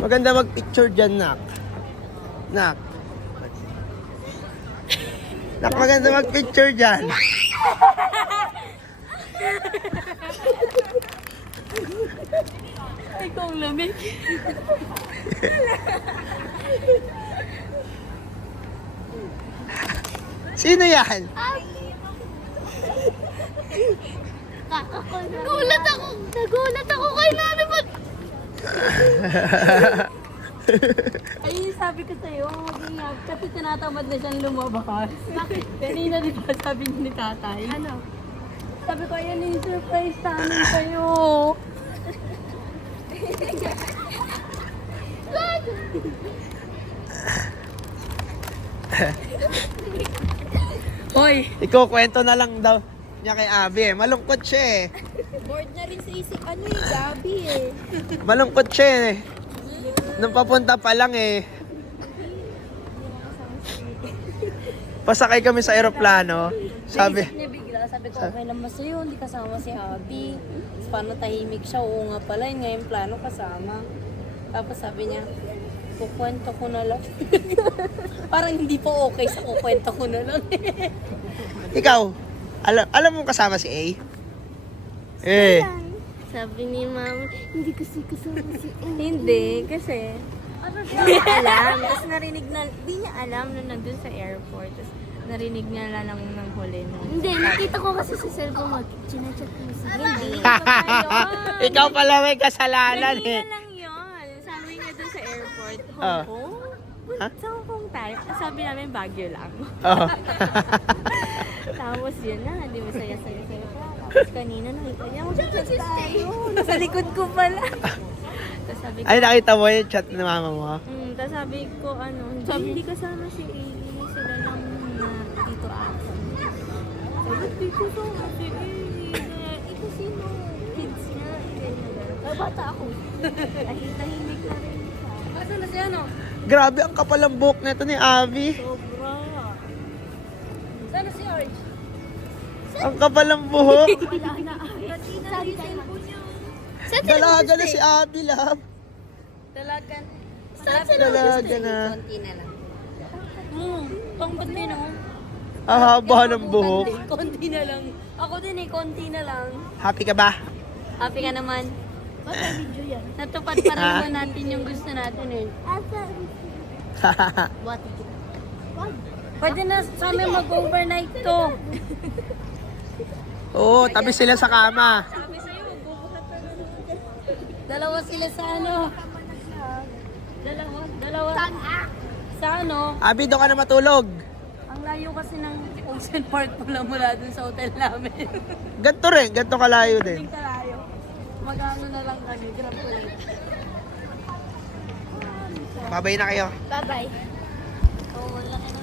Maganda mag-picture dyan, Nak. Nak. Nak, maganda mag-picture dyan. Ikaw ang lamig. Sino yan? Nagulat ako kay Nani. Ay, sabi ko sa'yo, mag-ingat. Kasi tinatamad na siyang lumabas. Bakit? Kanina di ba sabi niya ni tatay? Ano? Sabi ko, ayan yung surprise namin kayo. Hoy! Ikaw, kwento na lang daw niya kay Abby eh. Malungkot siya eh. Bored na rin sa isip, Gabi eh. Malungkot siya eh. Nung papunta pa lang eh. Pasakay kami sa aeroplano. Sabi, Naisip niya bigla, sabi ko, okay lang ba sa'yo, hindi kasama si Abby. Tapos paano tahimik siya, oo nga pala, yun nga yung plano kasama. Tapos sabi niya, kukwento ko na lang. Parang hindi po okay sa kukwento ko na lang. ikaw, alam mo kasama si A? Eh. Sabi ni ma'am, hindi kasi kasama si Hindi, kasi hindi niya alam. Tapos narinig na, hindi niya alam na nandun sa airport. Tapos narinig niya lang ng huli. Hindi, nakita ko kasi sa cellphone mo, chinachat mo si Hindi. Ikaw pala may kasalanan eh. Ganyan lang yun. Sabi niya dun sa airport, Ah. Hong Kong? Ha? Sa Hong Kong tayo. Sabi namin, Baguio lang. Oh. Tapos yun na, di ba saya-saya pa. Tapos kanina nakita niya, mag-chat tayo. Nasa likod ko pala. Tapos sabi ko, Ay, nakita mo yung chat ng mama mo? tapos sabi ko, hindi kasama si Ailey. Sila lang na dito ako. Sabi, di kasama si Ailey. Ito sino? Kids niya. Bata ako. Tahimik na rin siya. Asa na siya, no? Grabe, ang kapal ang buhok nito ni Abby. Sobra. Sana si Arj? Ang kapal ang buhok. Wala na. Kanina na yung cellphone niya. Dalaga na si Abby, love. Dalagan. Dalaga na. Konti na lang. Pang ba't din ako? Ang haba ng buhok. Konti na lang. Ako din konti na lang. Happy ka ba? Happy ka naman? video yan. Natupad pa rin naman natin yung gusto natin eh. What? Pwede na sa amin mag-overnight to. Oo, tabi sila sa kama. Sabi sa'yo, magbubuhat na lang. Dalawa sila sa ano? Dalawa. Sa ano? Abby, doon ka na matulog. Ang layo kasi ng Ocean Park mula dun sa hotel namin. Ganto rin, ganto kalayo din. Tingnan tayo. Mag-ano na lang kami, grab ko lang. Babay na kayo. Bye-bye. Oh, wala na